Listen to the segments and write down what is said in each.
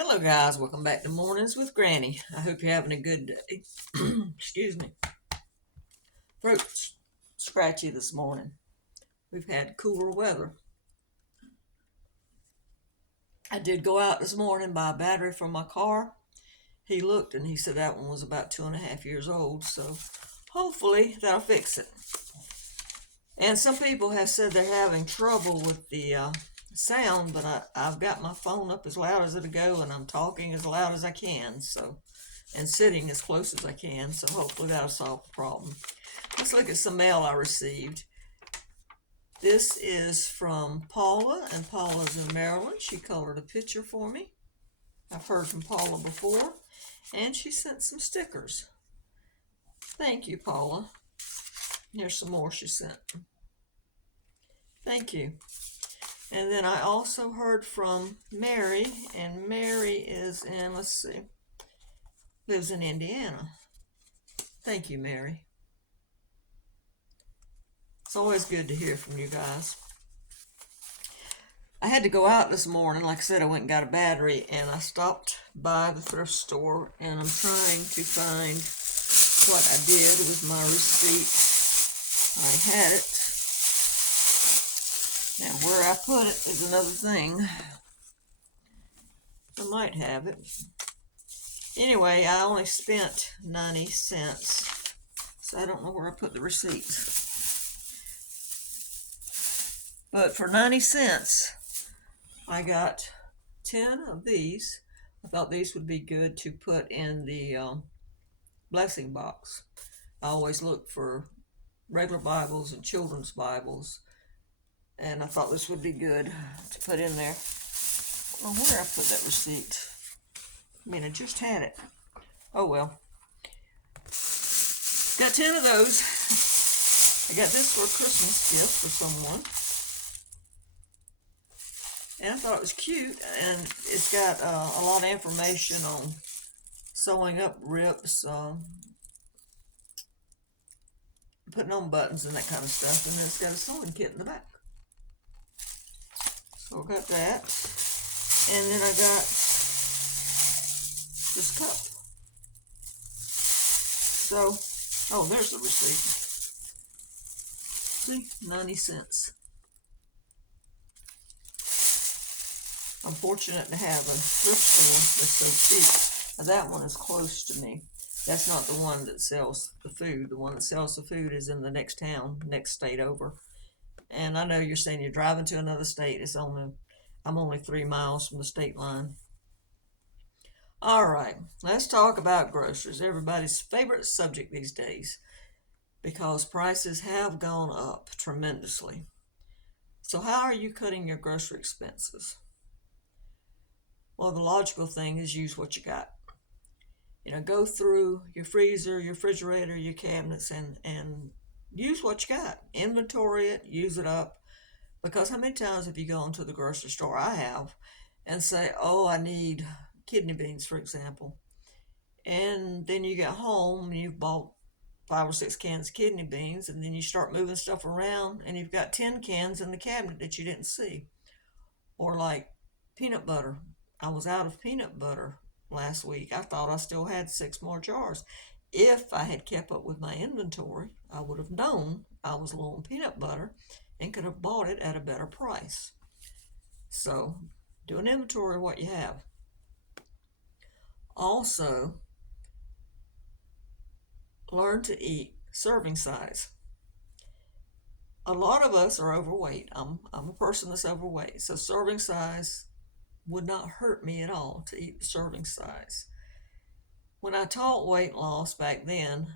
Hello, guys. Welcome back to Mornings with Granny. I hope you're having a good day. Excuse me. Throat's scratchy this morning. We've had cooler weather. I did go out this morning, buy a battery for my car. He looked and he said that one was about 2.5 years old, so hopefully that'll fix it. And some people have said they're having trouble with the sound, but I've got my phone up as loud as it'll go, and I'm talking as loud as I can, and sitting as close as I can, so hopefully that'll solve the problem. Let's look at some mail I received. This is from Paula, and Paula's in Maryland. She colored a picture for me. I've heard from Paula before, and she sent some stickers. Thank you, Paula. Here's some more she sent. Thank you. And then I also heard from Mary, and Mary is in, lives in Indiana. Thank you, Mary. It's always good to hear from you guys. I had to go out this morning. Like I said, I went and got a battery, and I stopped by the thrift store, and I'm trying to find what I did with my receipt. I had it. Now, where I put it is another thing. I might have it. Anyway, I only spent 90 cents, so I don't know where I put the receipt. But for 90 cents, I got 10 of these. I thought these would be good to put in the blessing box. I always look for regular Bibles and children's Bibles, and I thought this would be good to put in there. Well, where did I put that receipt? I mean, I just had it. Oh well. Got 10 of those. I got this for a Christmas gift for someone. And I thought it was cute, and it's got a lot of information on sewing up rips, putting on buttons and that kind of stuff, and then it's got a sewing kit in the back. So I got that, and then I got this cup. So, oh, there's the receipt. See, 90 cents. I'm fortunate to have a thrift store that's so cheap. Now, that one is close to me. That's not the one that sells the food. The one that sells the food is in the next town, next state over. And I know you're saying you're driving to another state. I'm only 3 miles from the state line. All right, let's talk about groceries. Everybody's favorite subject these days, because prices have gone up tremendously. So how are you cutting your grocery expenses? Well, the logical thing is use what you got. Go through your freezer, your refrigerator, your cabinets, and use what you got. Inventory it, use it up. Because how many times have you gone to the grocery store? I have, and say, oh, I need kidney beans, for example. And then you get home and you've bought 5 or 6 cans of kidney beans, and then you start moving stuff around, and you've got 10 cans in the cabinet that you didn't see. Or like peanut butter. I was out of peanut butter last week. I thought I still had 6 more jars. If I had kept up with my inventory, I would have known I was low on peanut butter and could have bought it at a better price. So, do an inventory of what you have. Also, learn to eat serving size. A lot of us are overweight. I'm a person that's overweight, so serving size would not hurt me at all to eat the serving size. When I taught weight loss back then,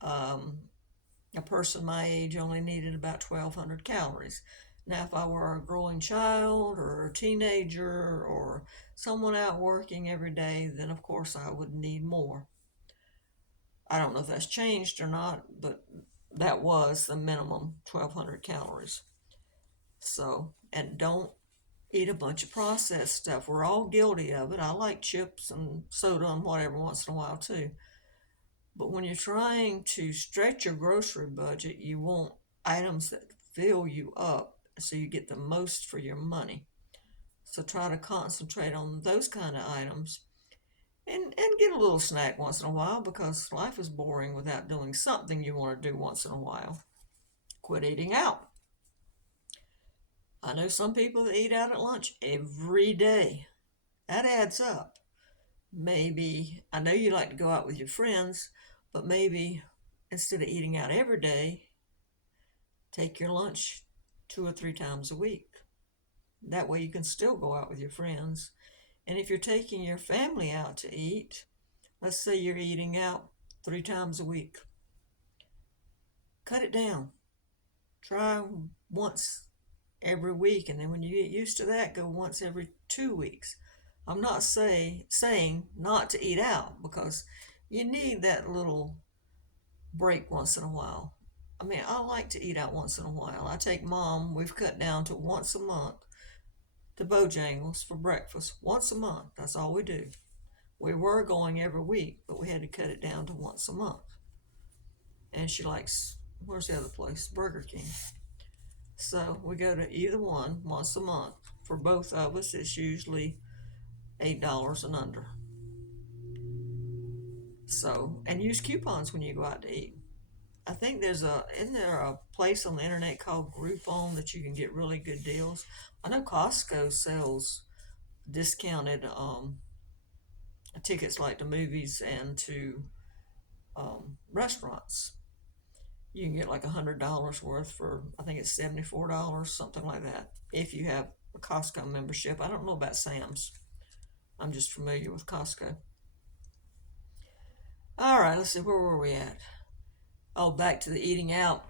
a person my age only needed about 1,200 calories. Now, if I were a growing child or a teenager or someone out working every day, then of course I would need more. I don't know if that's changed or not, but that was the minimum, 1,200 calories. So, and don't eat a bunch of processed stuff. We're all guilty of it. I like chips and soda and whatever once in a while too. But when you're trying to stretch your grocery budget, you want items that fill you up so you get the most for your money. So try to concentrate on those kind of items and get a little snack once in a while because life is boring without doing something you want to do once in a while. Quit eating out. I know some people that eat out at lunch every day. That adds up. Maybe, I know you like to go out with your friends, but maybe instead of eating out every day, take your lunch 2 or 3 times a week. That way you can still go out with your friends. And if you're taking your family out to eat, let's say you're eating out 3 times a week, cut it down. Try once every week, and then when you get used to that, go once every 2 weeks. I'm not saying not to eat out because you need that little break once in a while. I mean, I like to eat out once in a while. I take Mom, we've cut down to once a month to Bojangles for breakfast. Once a month, that's all we do. We were going every week, but we had to cut it down to once a month. And she likes, where's the other place? Burger King. So we go to either one once a month. For both of us, it's usually $8 and under. So, and use coupons when you go out to eat. I think isn't there a place on the internet called Groupon that you can get really good deals? I know Costco sells discounted tickets like to movies and to restaurants. You can get like $100 worth for, I think it's $74, something like that, if you have a Costco membership. I don't know about Sam's. I'm just familiar with Costco. All right, let's see, where were we at? Oh, back to the eating out.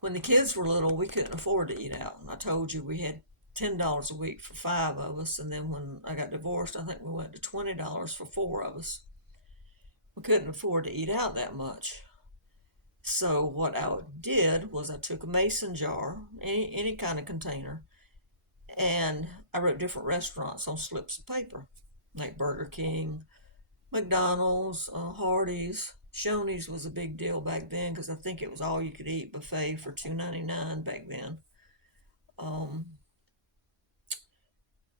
When the kids were little, we couldn't afford to eat out. I told you we had $10 a week for 5 of us, and then when I got divorced, I think we went to $20 for 4 of us. We couldn't afford to eat out that much. So what I did was I took a mason jar, any kind of container, and I wrote different restaurants on slips of paper, like Burger King, McDonald's, Hardee's. Shoney's was a big deal back then because I think it was all you could eat buffet for $2.99 back then.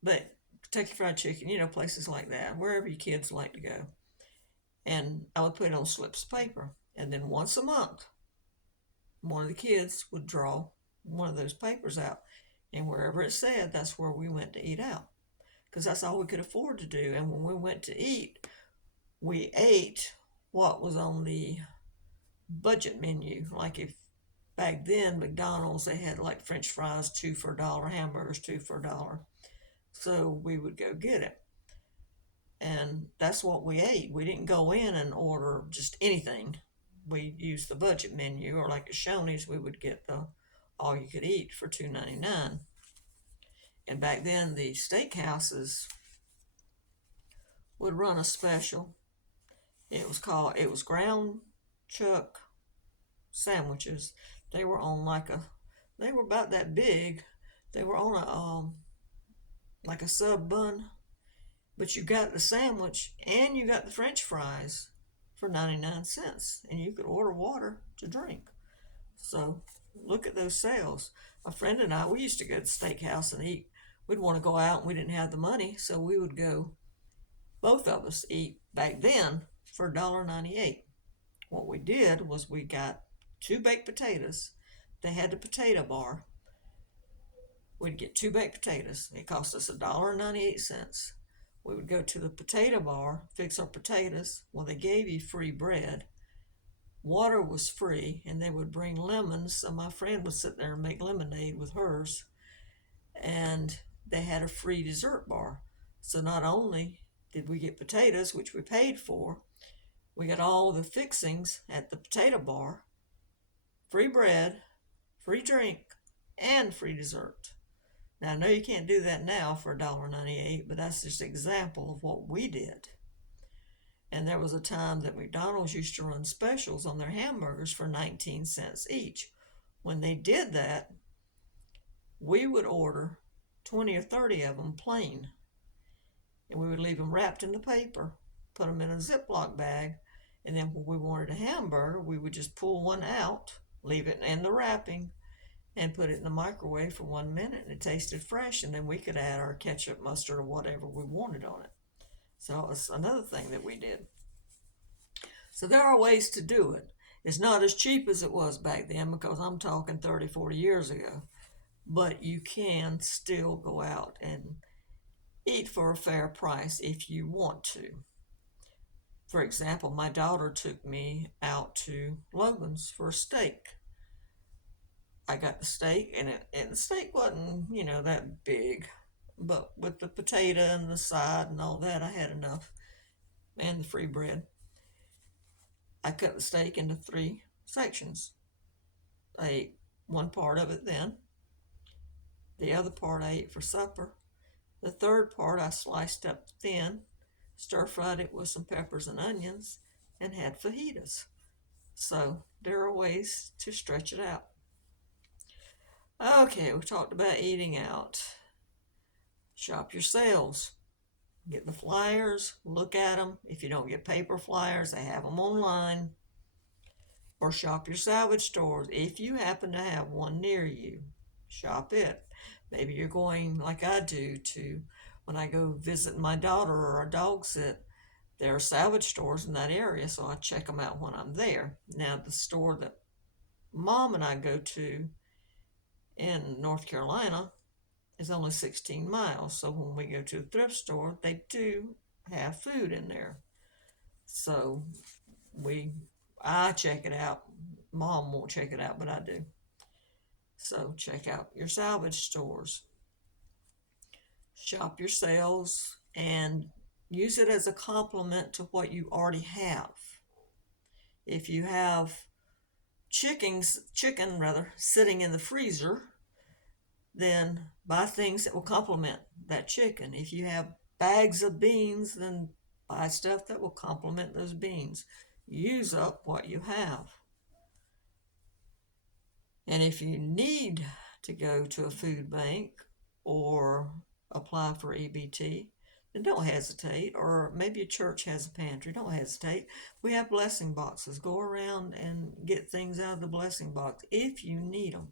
But Kentucky Fried Chicken, places like that, wherever your kids like to go. And I would put it on slips of paper. And then once a month, one of the kids would draw one of those papers out. And wherever it said, that's where we went to eat out. Because that's all we could afford to do. And when we went to eat, we ate what was on the budget menu. Like if back then, McDonald's, they had like French fries 2 for $1, hamburgers 2 for $1. So we would go get it. And that's what we ate. We didn't go in and order just anything. We used the budget menu, or like at Shoney's, we would get the all you could eat for $2.99. And back then, the steakhouses would run a special. It was ground chuck sandwiches. They were on they were about that big. They were on like a sub bun, but you got the sandwich and you got the French fries for 99 cents, and you could order water to drink. So look at those sales. A friend and I, we used to go to the steakhouse and eat. We'd want to go out and we didn't have the money, so we would go, both of us, eat back then for $1.98. What we did was we got 2 baked potatoes. They had the potato bar. We'd get 2 baked potatoes. It cost us $1.98. We would go to the potato bar, fix our potatoes. Well, they gave you free bread. Water was free, and they would bring lemons. So my friend would sit there and make lemonade with hers. And they had a free dessert bar. So not only did we get potatoes, which we paid for, we got all the fixings at the potato bar, free bread, free drink, and free dessert. Now, I know you can't do that now for $1.98, but that's just an example of what we did. And there was a time that McDonald's used to run specials on their hamburgers for 19 cents each. When they did that, we would order 20 or 30 of them plain. And we would leave them wrapped in the paper, put them in a Ziploc bag, and then when we wanted a hamburger, we would just pull one out, leave it in the wrapping, and put it in the microwave for 1 minute, and it tasted fresh, and then we could add our ketchup, mustard, or whatever we wanted on it. So it was another thing that we did. So there are ways to do it. It's not as cheap as it was back then, because I'm talking 30, 40 years ago, but you can still go out and eat for a fair price if you want to. For example, my daughter took me out to Logan's for a steak. I got the steak, and the steak wasn't, that big. But with the potato and the side and all that, I had enough. And the free bread. I cut the steak into 3 sections. I ate one part of it then. The other part I ate for supper. The third part I sliced up thin, stir-fried it with some peppers and onions, and had fajitas. So there are ways to stretch it out. Okay, we talked about eating out. Shop your sales. Get the flyers, look at them. If you don't get paper flyers, they have them online. Or shop your salvage stores. If you happen to have one near you, shop it. Maybe you're going, like I do, to when I go visit my daughter or a dog sit, there are salvage stores in that area, so I check them out when I'm there. Now, the store that Mom and I go to in North Carolina is only 16 miles, so when we go to a thrift store, they do have food in there. So I check it out. Mom won't check it out, but I do. So check out your salvage stores. Shop your sales and use it as a complement to what you already have. If you have chicken sitting in the freezer, then buy things that will complement that chicken. If you have bags of beans, then buy stuff that will complement those beans. Use up what you have. And if you need to go to a food bank or apply for EBT, then don't hesitate. Or maybe a church has a pantry. Don't hesitate. We have blessing boxes. Go around and get things out of the blessing box if you need them.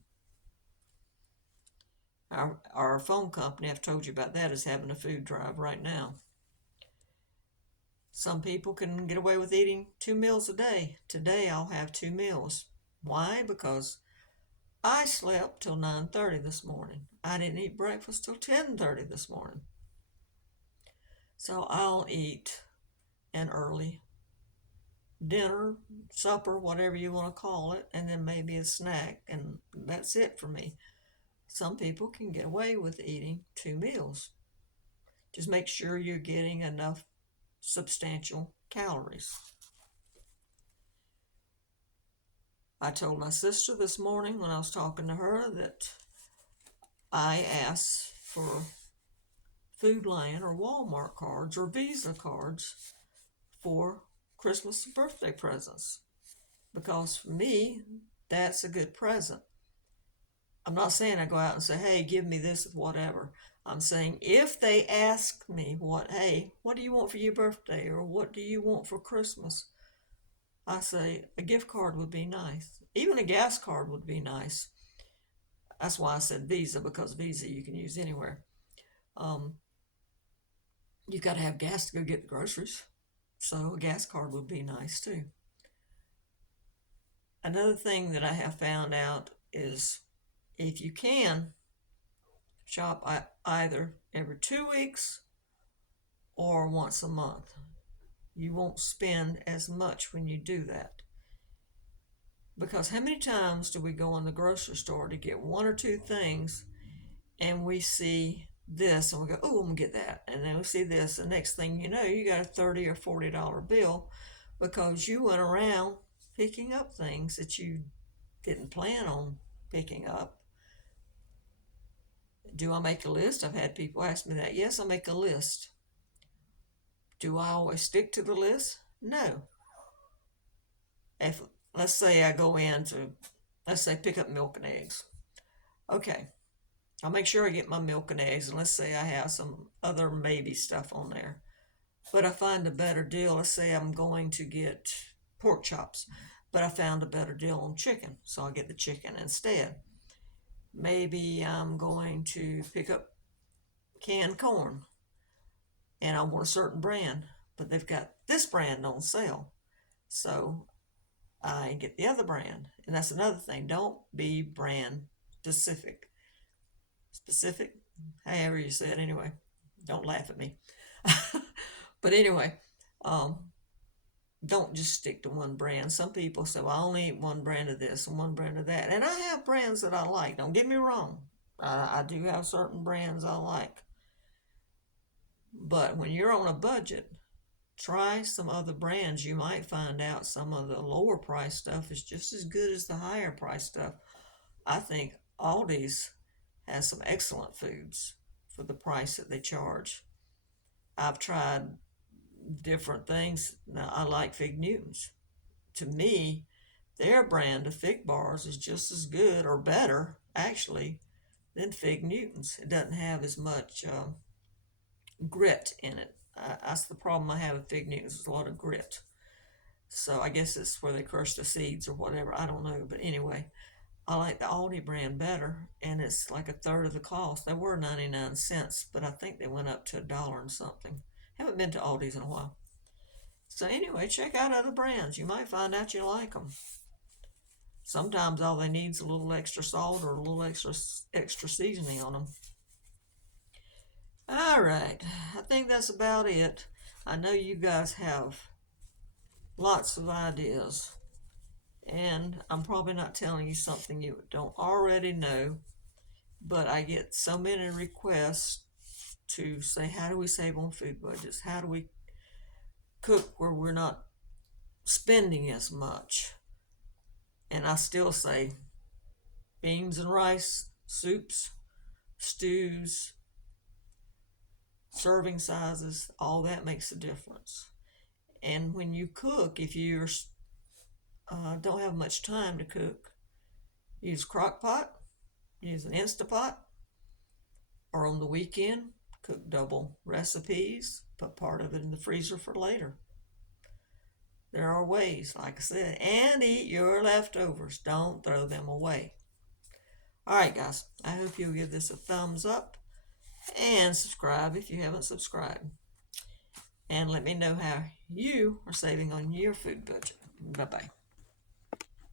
Our phone company, I've told you about that, is having a food drive right now. Some people can get away with eating 2 meals a day. Today I'll have 2 meals. Why? Because I slept till 9:30 this morning. I didn't eat breakfast till 10:30 this morning. So I'll eat an early dinner, supper, whatever you want to call it, and then maybe a snack, and that's it for me. Some people can get away with eating 2 meals. Just make sure you're getting enough substantial calories. I told my sister this morning when I was talking to her that I asked for Food Lion or Walmart cards or Visa cards for Christmas and birthday presents, because for me, that's a good present. I'm not saying I go out and say, hey, give me this, whatever. I'm saying if they ask me, hey, what do you want for your birthday, or what do you want for Christmas? I say a gift card would be nice. Even a gas card would be nice. That's why I said Visa, because Visa you can use anywhere. You've got to have gas to go get the groceries. So a gas card would be nice too. Another thing that I have found out is if you can, shop either every 2 weeks or once a month. You won't spend as much when you do that. Because how many times do we go in the grocery store to get 1 or 2 things and we see this and we go, oh, I'm going to get that. And then we see this. The next thing you know, you got a $30 or $40 bill because you went around picking up things that you didn't plan on picking up. Do I make a list? I've had people ask me that. Yes, I make a list. Do I always stick to the list? No. If, let's say I go in to, let's say, pick up milk and eggs. Okay, I'll make sure I get my milk and eggs, and let's say I have some other maybe stuff on there. But I find a better deal. Let's say I'm going to get pork chops, but I found a better deal on chicken, so I'll get the chicken instead. maybe I'm going to pick up canned corn and I want a certain brand, but they've got this brand on sale. So I get the other brand. And that's another thing. Don't be brand specific. Specific, however you say it anyway. Don't laugh at me. But anyway, um, don't just stick to one brand. Some people say, well, I only eat one brand of this and one brand of that. And I have brands that I like. Don't get me wrong. I do have certain brands I like. But when you're on a budget, try some other brands. You might find out some of the lower price stuff is just as good as the higher price stuff. I think Aldi's has some excellent foods for the price that they charge. I've tried different things. Now, I like Fig Newtons. To me, their brand of fig bars is just as good or better, actually, than Fig Newtons. It doesn't have as much grit in it. That's the problem I have with Fig Newtons, is a lot of grit. So I guess it's where they crush the seeds or whatever. I don't know. But anyway, I like the Aldi brand better, and it's like a third of the cost. They were 99 cents, but I think they went up to $1 and something. Haven't been to Aldi's in a while. So anyway, check out other brands. You might find out you like them. Sometimes all they need is a little extra salt or a little extra seasoning on them. All right, I think that's about it. I know you guys have lots of ideas, and I'm probably not telling you something you don't already know, but I get so many requests to say, how do we save on food budgets? How do we cook where we're not spending as much? And I still say beans and rice, soups, stews, serving sizes, all that makes a difference. And when you cook, if you don't have much time to cook, use crock pot, use an Instapot, or on the weekend, cook double recipes, put part of it in the freezer for later. There are ways, like I said, and eat your leftovers. Don't throw them away. All right, guys, I hope you'll give this a thumbs up and subscribe if you haven't subscribed. And let me know how you are saving on your food budget. Bye-bye.